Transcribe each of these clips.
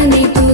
planeta.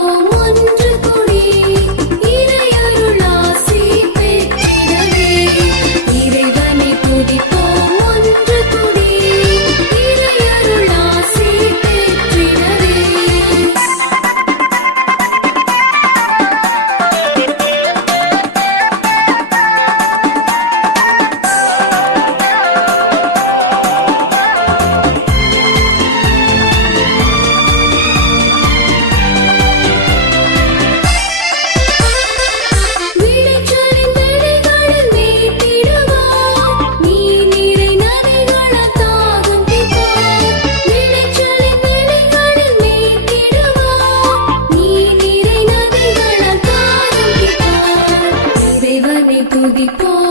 wonderful would be born.